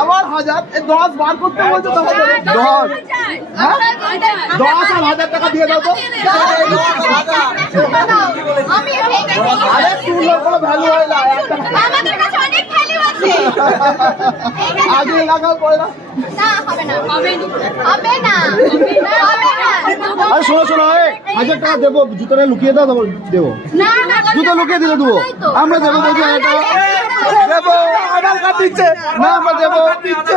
আবার 1000 10 বার করতে বলছো তোমাদের 10 হ্যাঁ 10 আর 1000 টাকা দিয়ে দাও তো আরে তুই কোনো ভ্যালু হয় না আমাদের কাছে অনেক ভ্যালু আছে আগে লাগাও পড়ে না হবে না হবে না আরে শোনো শোনো 1000 টাকা দেবো জুতোটা লুকিয়ে দাও তারপর দেবো জুতো লুকিয়ে দিলে দেবো আমরা দেবো বলছি 1000 টাকা দেবো আধার কার্ড দিচ্ছে না আমরা দেবো দিচ্ছে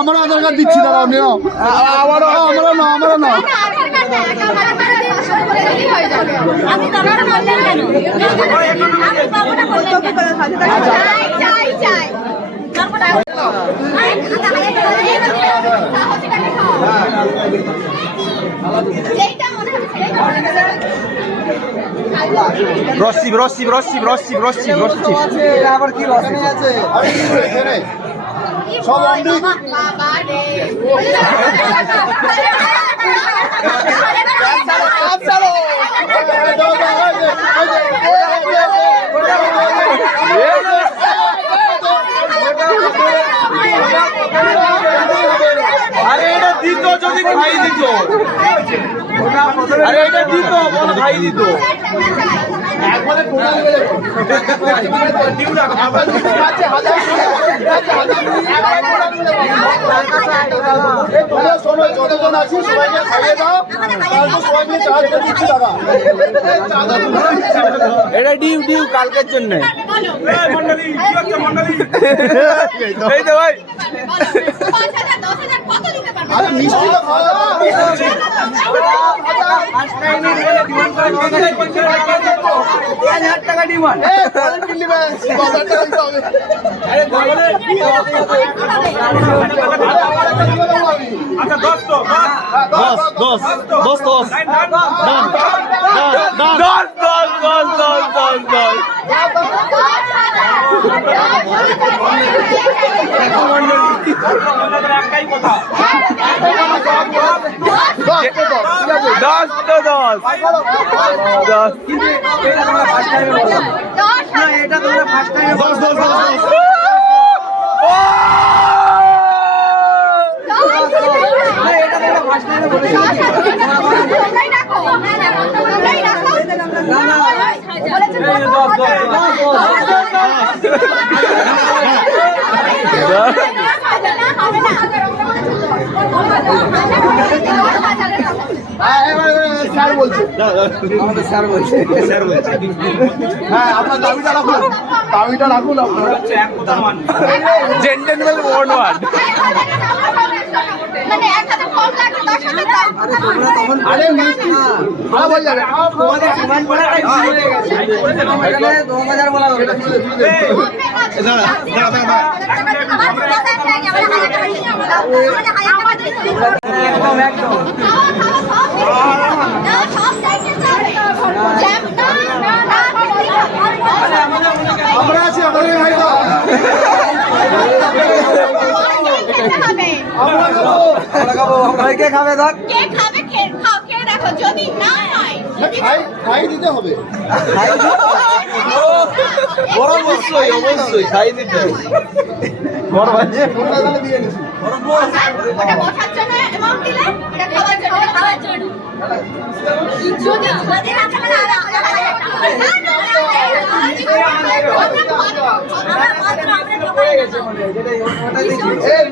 আমরা আধার কার্ড দিচ্ছি দাদা নিও আবারও আমরা না রসি আবার কি রসি আছে সব অন্ডিক আরে এটা দিত যদি খাই দিত আরে এটা দিত বল খাই দিত একবারে টোটাল যতজন আছি সবাইকে খাইয়ে দাও সবাই মিলে চার্জ করে দিচ্ছি দাদা এটা ডিউ কালকের জন্য এই তো ভাই আরে মিষ্টি তো খাওয়া দাও টাকা ডিমান্ড একটাই কথা 10 এটা তোমরা ফার্স্ট টাইমে স্যার বলছে হ্যাঁ আপনার দাবিটা রাখুন আপনার জেন্টেলম্যান ওয়ার্ড মানে 1000 কম লাগবে 10,000 দাও আরে তোমরা তখন আরে মিষ্টি খারাপ হয়ে যাবে তোমাদের ডিমান্ড বলাটাই ভুল হয়ে গেছে এখানে 2000 বলা হলো একদম আমরা আছি আমাদের ভাই দাও কে খাবে ধর কে দেখো যদি না হয় খাই দিতে হবে অবশ্যই খাই দিতে বড় ভাই যে ফোনটা তাহলে দিয়ে নিছি ওটা বসার জন্য অ্যামাউন্ট দিলে এটা খাওয়ার জন্য যদি আমাদের আছে না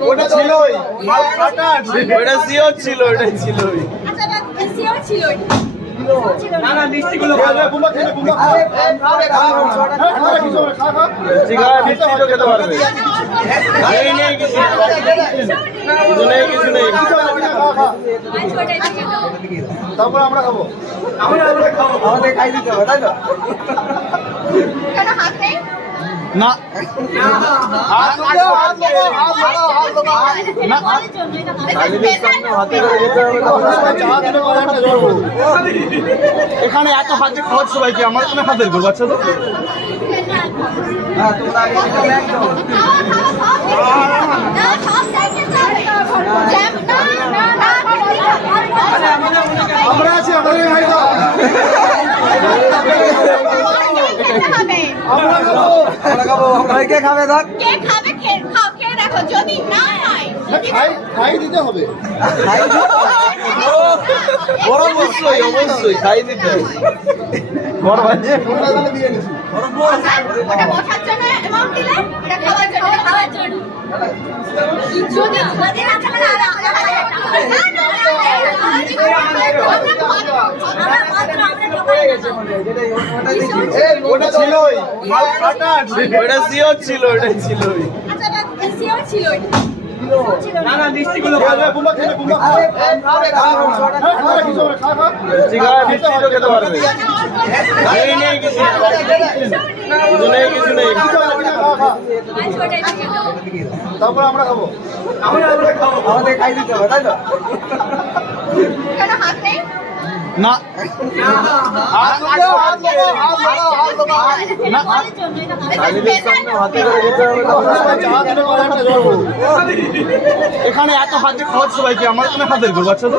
ওটা ছিলই ওটা সিওর ছিল ওটাই ছিল আচ্ছা সিও ছিল না না মিষ্টিগুলো খাবে বুমা খেলে বুমা ঠিক আছে মিষ্টি তো খেতে পারবে এই নেই কিছু নেই তারপর আমরা খাবো আমাদের খাই দিতে হবে তাই তো কেন হাত নেই না হাত লাগাও হাত লাগাও হাত লাগাও হাত লাগাও না হাতে করে যেতে হবে এখানে এত হাতে খরচ সবাইকে আমার কোনো হাতের করবো আচ্ছা তো হ্যাঁ তোমরা একদম না সব সাইকেল না আমরা আছি, আমাদের খাই দাও। আমরা খাবো। কে খাবে দেখ কে খাবে খাও খেয়ে দেখো যদি না হয় খাই দিতে হবে। অবশ্যই অবশ্যই খাই দিতে বড় ভাই দিয়ে নিছি। ওটা বসার জন্য অ্যামাউন্ট দিলে এটা খাওয়ার জন্য যদি না থাকে না ওটা ছিলই ওটা শিওর ছিল ওটাই ছিলই না না মিষ্টিগুলো বুমা খেলে বুমা খা। মিষ্টি তো খেতে পারবে এই নেই কিছু নেই কিছু নেই তারপর আমরা খাবো। আমাদের খাই দিতে হবে তাই তো হাত নেই না এখানে এত হাতে খরচ সবাইকে আমার কোনো হাতের করবো আচ্ছা তো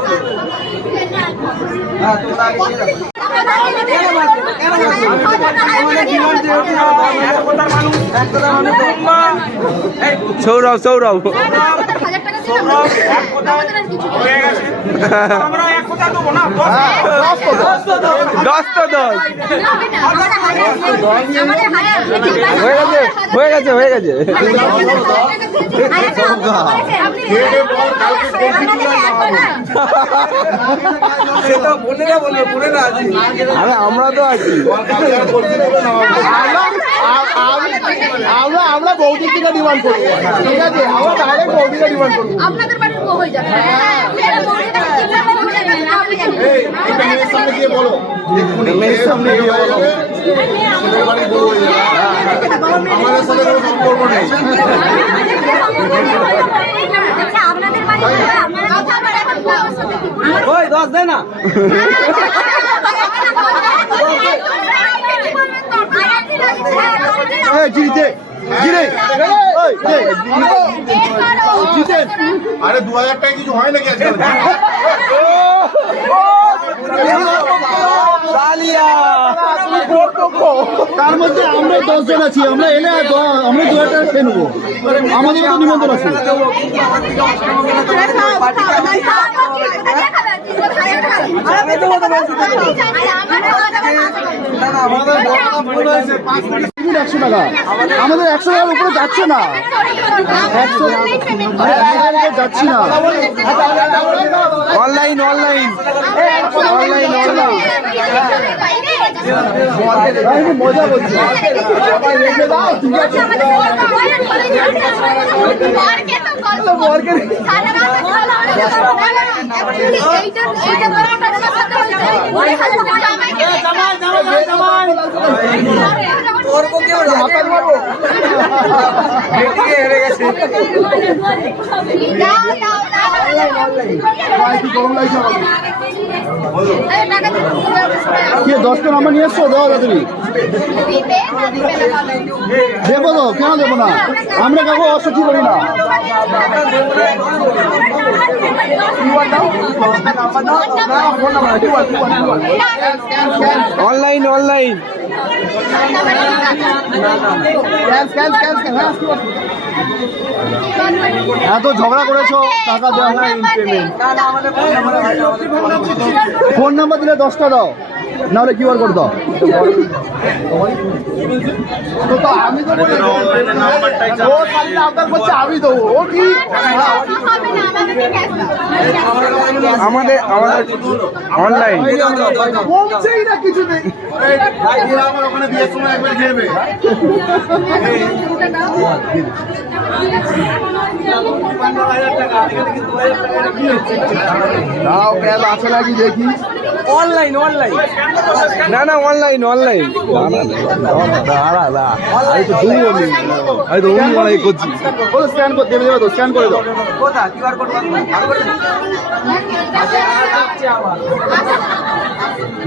সৌরভ সৌরভ দশ তো দশ হয়ে গেছে হয়ে গেছে সে তো বোনেরা বলবে বোনেরা আছি আরে আমরা তো আছি আমরা বৌদির থেকে ডিমান্ড করবো ঠিক আছে আমরা ডাইরেক্ট বৌদিকে ডিমান্ড করবো আপনাদের বাড়ির বউ হয়ে যাবে একটা মেয়ের সামনে গিয়ে বলো মেয়ের সামনে গিয়ে বলো ছেলের বাড়ির বউ হয়ে যাবে। আমাদের সাথে কোনো সম্পর্ক নেই আপনাদের বাড়ি ওই 10 দে না জিতে জিরে জিতে আরে 2000 টাকা কিছু হয় নাকি আজকাল তার মধ্যে আমরা 10 জন আছি আমরা এলে আমরা 2000 টাকা খেয়ে নেবো আমাদের তো নিমন্ত্রণ আছে টিকিট 100 টাকা আমাদের 100 টাকার উপরে যাচ্ছে না 100 যাচ্ছি না অনলাইন অনলাইন মজা করছি হেরে গেছে কে 10টা নাম্বার নিয়ে এসছো দেওয়া তুমি দেবো তো কেন দেবো না আমরা কাউকে অসুখী করি না অনলাইন অনলাইন এত ঝগড়া করেছো টাকা দেওয়া হয় পেমেন্ট ফোন নাম্বার দিলে 10টা দাও নাহলে কিউআর কোড দাও তো আমি তো ও খালি আপনার বলছে আমি দেবো ও কি আমাদের অনলাইন বলছেই না কিছু নেই আমার ওখানে বিয়ের সময় একবার খেয়েবে দাও কেন আছে নাকি দেখি অনলাইন অনলাইন না না অনলাইন অনলাইন করছি স্ক্যান করে দেবে তো স্ক্যান করে দাও কোথা কিউআর কোড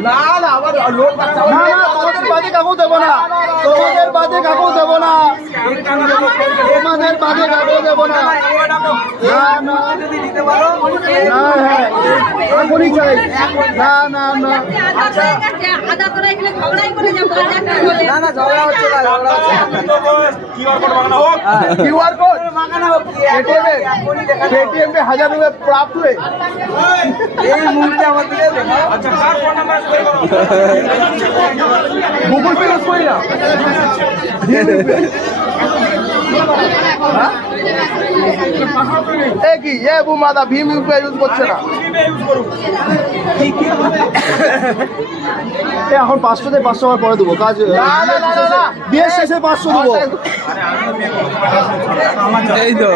না না আবার লোক না না তোমাদের বাদে কাকু দেবো না তোমাদের বাদে কাকু দেবো না তোমাদের বাদে কাকু দেবো না না না যদি দিতে পারো না হ্যাঁ এখনই চাই না না না আদা করে এখানে ঝগড়াই করে যাবো না না ঝগড়া হচ্ছে না ঝগড়া হচ্ছে না। কিউআর কোড पेटीएम पे 1000 रुपए प्राप्त हुए এই মুহূর্তে আমার দিকে দেখা गूगल पे यूज करी ना কি এ বুমাদা ভীম ইউপিআই ইউজ করছে না এখন 500 থেকে 500 টাকা পরে দেবো কাজ বিয়ের শেষে 500 দেবো এই তো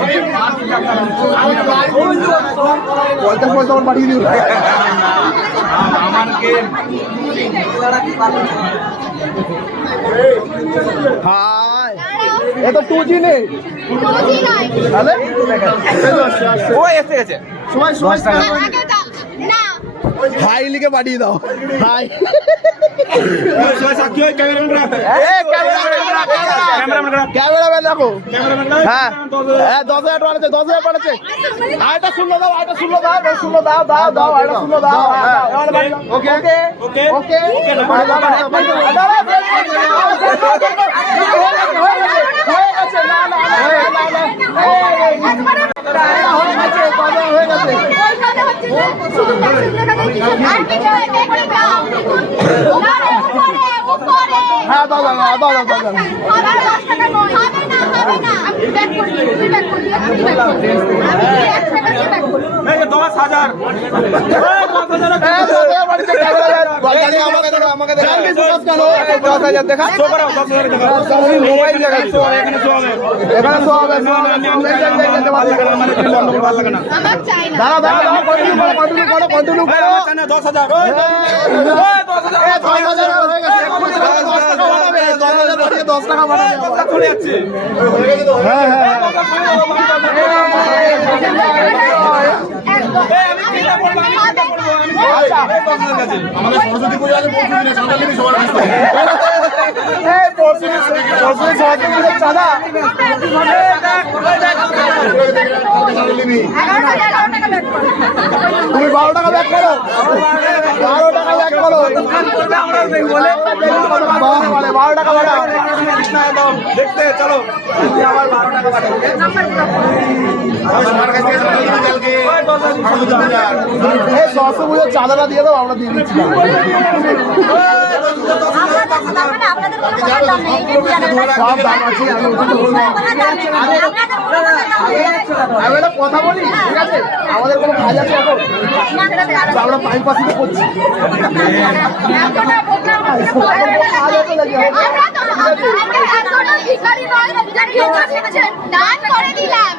50 পয়সা আমার পাঠিয়ে দিও হাই এটা 2G নেই তাহলে ও এসে গেছে সময় সময় না হাই লিখে পাঠিয়ে দাও হাই ক্যামেরাম্যান রাখো হ্যাঁ হ্যাঁ 10,000 পাঠাচ্ছে 10,000 পাঠাচ্ছে আরেকটা শূন্য দাও আরেকটা শূন্য দাও শূন্য দাও দাও দাও আরেকটা শূন্য দাও ওকে ওকে ওকে ওকে হয়ে গেছে শুধু আর কিছু দেখি না উপরে হ্যাঁ দাও দাও দাও দাও দাও দাও আবার 10 টাকা নয় হবে না আমি ব্যাক করি তুমি ব্যাক করবি আমি ব্যাক করব আমি 1 টাকা দিয়ে ব্যাক করব আমাকে দেখা মোবাইল দেখাচ্ছ এখানে শো হবে আমার চাই না দাঁড়া দাঁড়া দাঁড়া কন্টিনিউ করো কন্টিনিউ করো 10,000 10 টাকা বাড়াবে চলে যাচ্ছে হ্যাঁ হ্যাঁ আমাদের সরস্বতী পূজা আছে পরশু দিনে চাঁদা নিবি সবার কাছ থেকে চাঁদা তুমি 12 টাকা ব্যাক করো 12 টাকা ব্যাক করো 12 টাকা বাড়াও দেখতে চলো আবার 12 টাকা বাড়াও আমার কাছে কালকে সরস্বতী পূজা এই সরস্বতী পুজোর চাঁদাটা দিয়ে দাও আমরা দিয়ে দিচ্ছি সব দাম আছে আমি একটা কথা বলি ঠিক আছে আমাদের কোনো কাজ আছে এখন আমরা টাইম পাসিতে করছি দান করে দিলাম